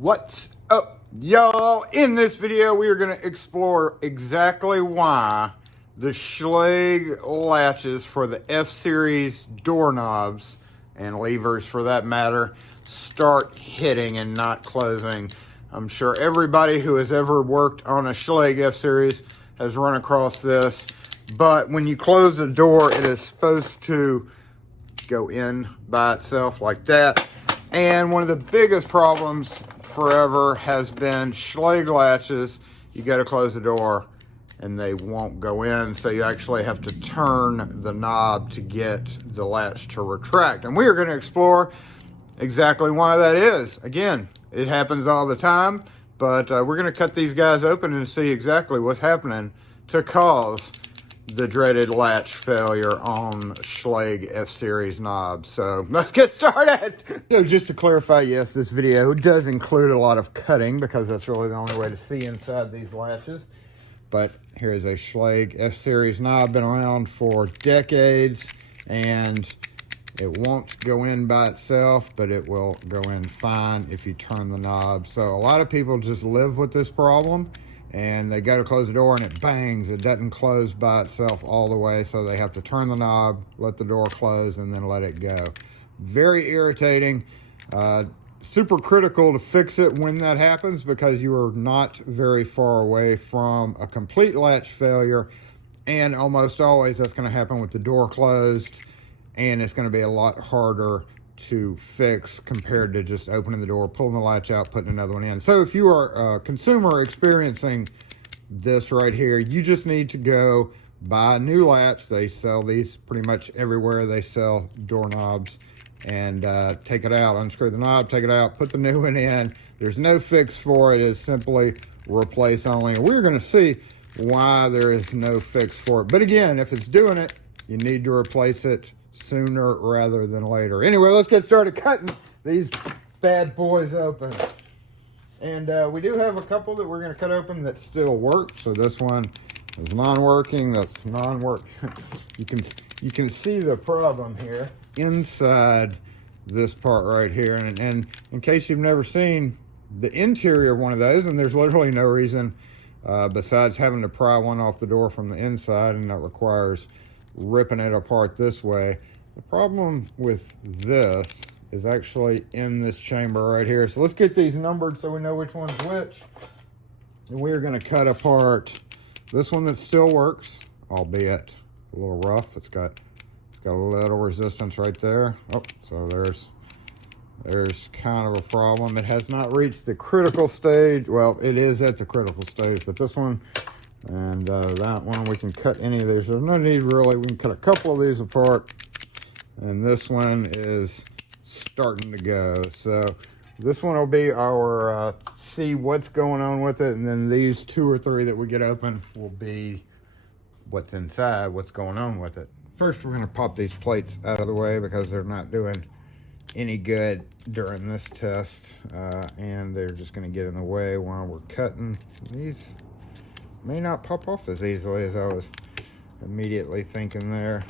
What's up, y'all? In this video, we are going to explore exactly why the Schlage latches for the F-Series doorknobs and levers, for that matter, start hitting and not closing. I'm sure everybody who has ever worked on a Schlage F-Series has run across this, but when you close the door, it is supposed to go in by itself like that. And one of the biggest problems forever has been Schlage latches. You got to close the door and they won't go in, so you actually have to turn the knob to get the latch to retract. And we are going to explore exactly why that is. Again, it happens all the time, but we're going to cut these guys open and see exactly what's happening to cause the dreaded latch failure on Schlage F-Series knobs. So let's get started. So just to clarify, yes, this video does include a lot of cutting because that's really the only way to see inside these latches. But here's a Schlage F-Series knob, been around for decades, and it won't go in by itself, but it will go in fine if you turn the knob. So a lot of people just live with this problem, and they go to close the door and it bangs. It doesn't close by itself all the way, so they have to turn the knob, let the door close, and then let it go. Very irritating. Super critical to fix it when that happens, because you are not very far away from a complete latch failure, and almost always that's going to happen with the door closed, and it's going to be a lot harder to fix compared to just opening the door, pulling the latch out, putting another one in. So if you are a consumer experiencing this right here, you just need to go buy a new latch. They sell these pretty much everywhere. They sell doorknobs, and take it out, unscrew the knob, take it out, put the new one in. There's no fix for it. It's simply replace only. And we're going to see why there is no fix for it. But again, if it's doing it, you need to replace it sooner rather than later. Anyway, let's get started cutting these bad boys open. And we do have a couple that we're going to cut open that still work. So this one is non-working. That's non-work. You can see the problem here inside this part right here. And in case you've never seen the interior of one of those, and there's literally no reason besides having to pry one off the door from the inside, and that requires ripping it apart this way. The problem with this is actually in this chamber right here. So let's get these numbered so we know which one's which. And we're going to cut apart this one that still works, albeit a little rough. It's got a little resistance right there. Oh, so there's kind of a problem. It has not reached the critical stage. Well, it is at the critical stage, but this one and that one, we can cut any of these. There's no need really. We can cut a couple of these apart. And this one is starting to go. So this one will be our see what's going on with it. And then these two or three that we get open will be what's inside, what's going on with it. First, we're going to pop these plates out of the way because they're not doing any good during this test. And they're just going to get in the way while we're cutting. These may not pop off as easily as I was immediately thinking there.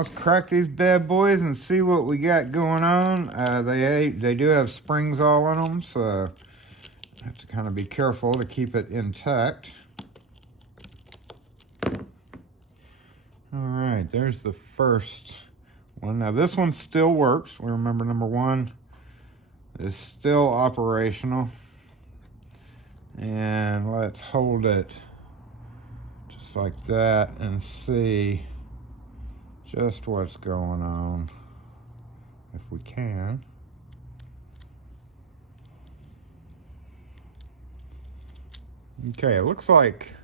let's crack these bad boys and see what we got going on. They do have springs all in them, so I have to kind of be careful to keep it intact. All right, there's the first one. Now this one still works. We remember number one is still operational. And let's hold it just like that and see just what's going on, if we can. Okay, it looks like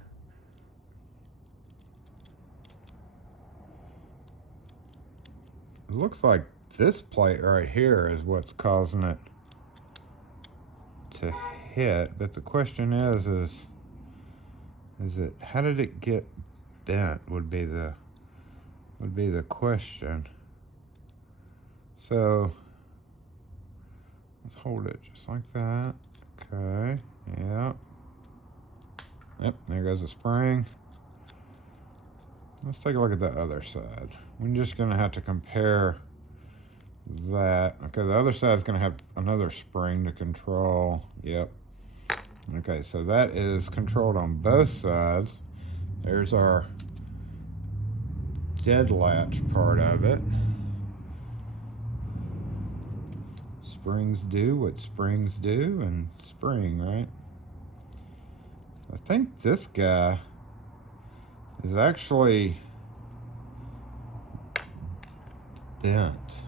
this plate right here is what's causing it to hit. But the question is it, how did it get bent would be the question. So let's hold it just like that. Okay, yeah. Yep, there goes the spring. Let's take a look at the other side. We're just gonna have to compare that. Okay, the other side's gonna have another spring to control. Yep. Okay, so that is controlled on both sides. There's our dead latch part of it. Springs do what springs do, and spring, right? I think this guy is actually bent.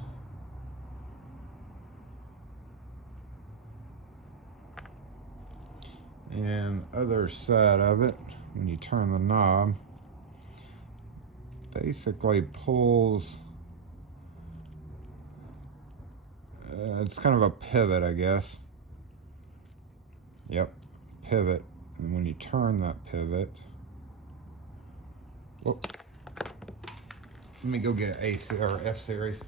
And other side of it, when you turn the knob, basically pulls, it's kind of a pivot, I guess. Yep, pivot. And when you turn that pivot, whoop, let me go get an A or F series.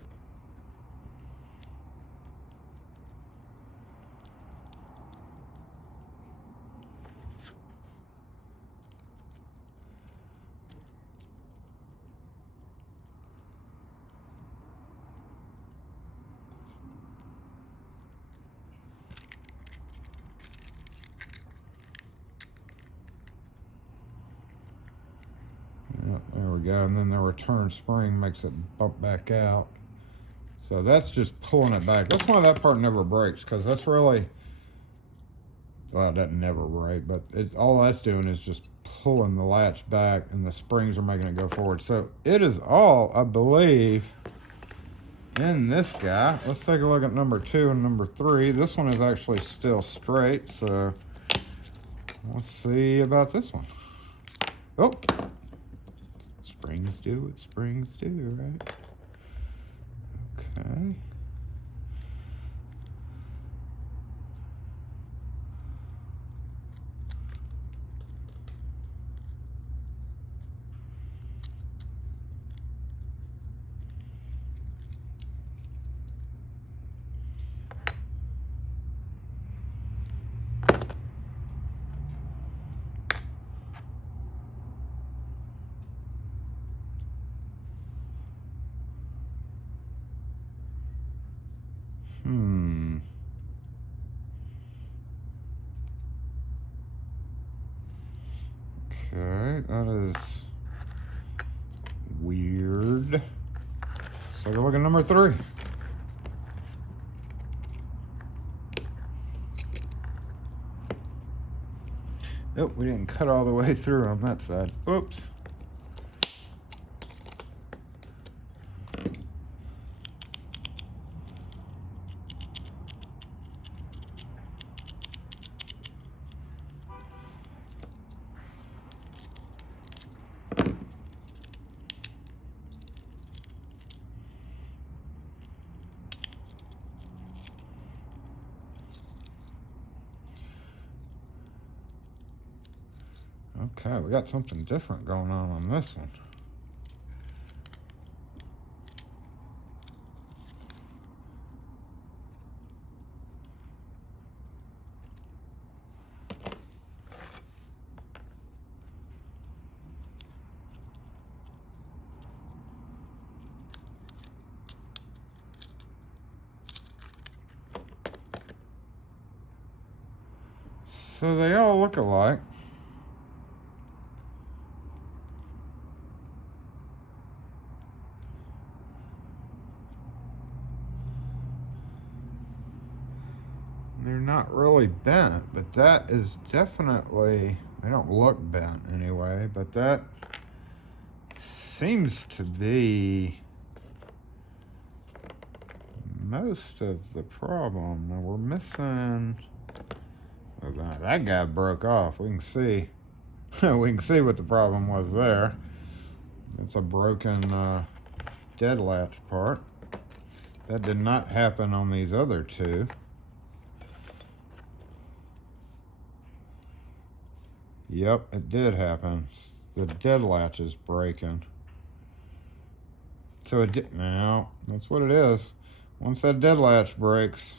There we go, and then the return spring makes it bump back out. So that's just pulling it back. That's why that part never breaks, because that's really, well, it doesn't never break, but all that's doing is just pulling the latch back, and the springs are making it go forward. So it is all, I believe, in this guy. Let's take a look at number 2 and number 3. This one is actually still straight, so let's see about this one. Oh! Springs do what springs do, right? Okay. Okay, that is weird. Let's take a look at number 3. Nope, we didn't cut all the way through on that side. Oops. Okay, we got something different going on this one. So they all look alike. They're not really bent, but that is definitely, they don't look bent anyway, but that seems to be most of the problem. Now we're missing, oh, that guy broke off. We can see, we can see what the problem was there. It's a broken dead latch part. That did not happen on these other two. Yep, it did happen. The dead latch is breaking. So it did, now, that's what it is. Once that dead latch breaks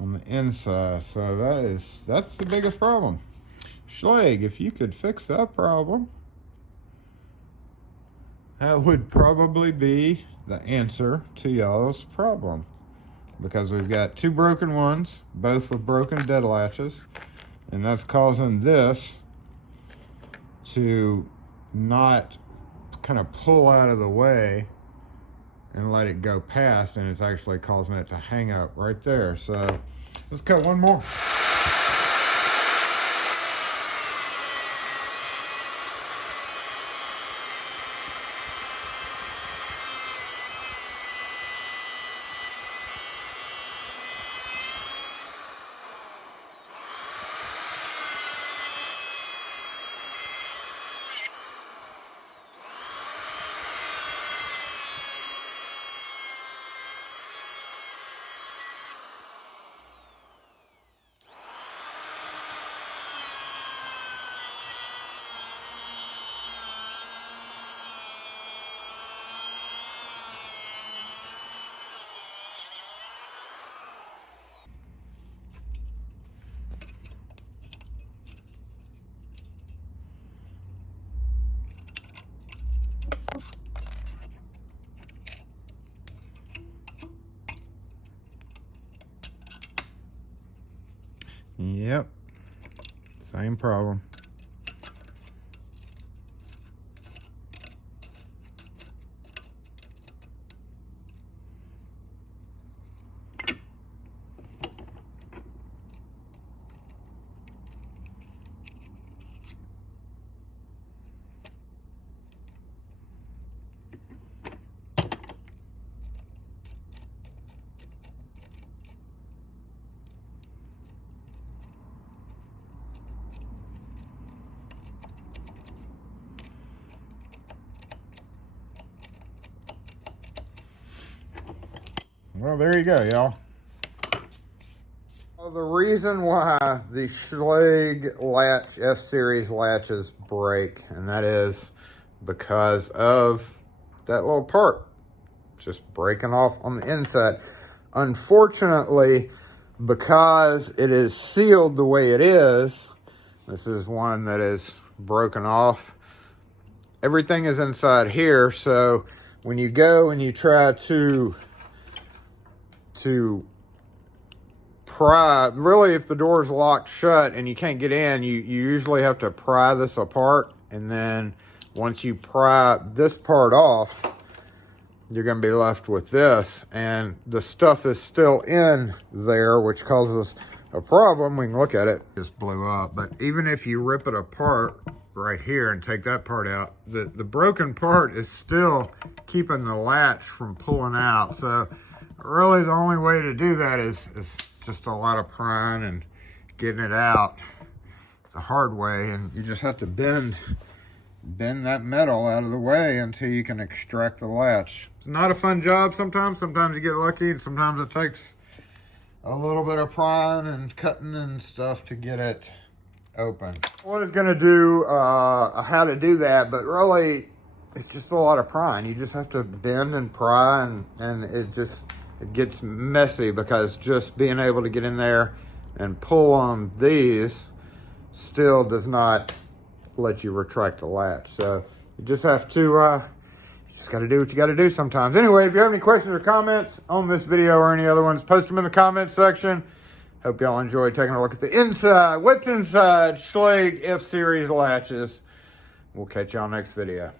on the inside, so that's the biggest problem. Schlage, if you could fix that problem, that would probably be the answer to y'all's problem. Because we've got two broken ones, both with broken dead latches. And that's causing this to not kind of pull out of the way and let it go past, and it's actually causing it to hang up right there. So let's cut one more. Yep, same problem. Well, there you go, y'all. Well, the reason why the Schlage Latch F-Series latches break, and that is because of that little part just breaking off on the inside. Unfortunately, because it is sealed the way it is, this is one that is broken off. Everything is inside here, so when you go and you try to pry, really if the door is locked shut and you can't get in, you usually have to pry this apart, and then once you pry this part off, you're going to be left with this, and the stuff is still in there, which causes a problem. We can look at it. It just blew up, but even if you rip it apart right here and take that part out, the broken part is still keeping the latch from pulling out. So really the only way to do that is just a lot of prying and getting it out the hard way, and you just have to bend that metal out of the way until you can extract the latch. It's not a fun job sometimes. Sometimes you get lucky, and sometimes it takes a little bit of prying and cutting and stuff to get it open. I was going to do how to do that, but really it's just a lot of prying. You just have to bend and pry, and it gets messy, because just being able to get in there and pull on these still does not let you retract the latch. So you just have to, you just got to do what you got to do sometimes. Anyway, if you have any questions or comments on this video or any other ones, post them in the comments section. Hope y'all enjoyed taking a look at the inside. What's inside Schlage F-Series latches. We'll catch y'all next video.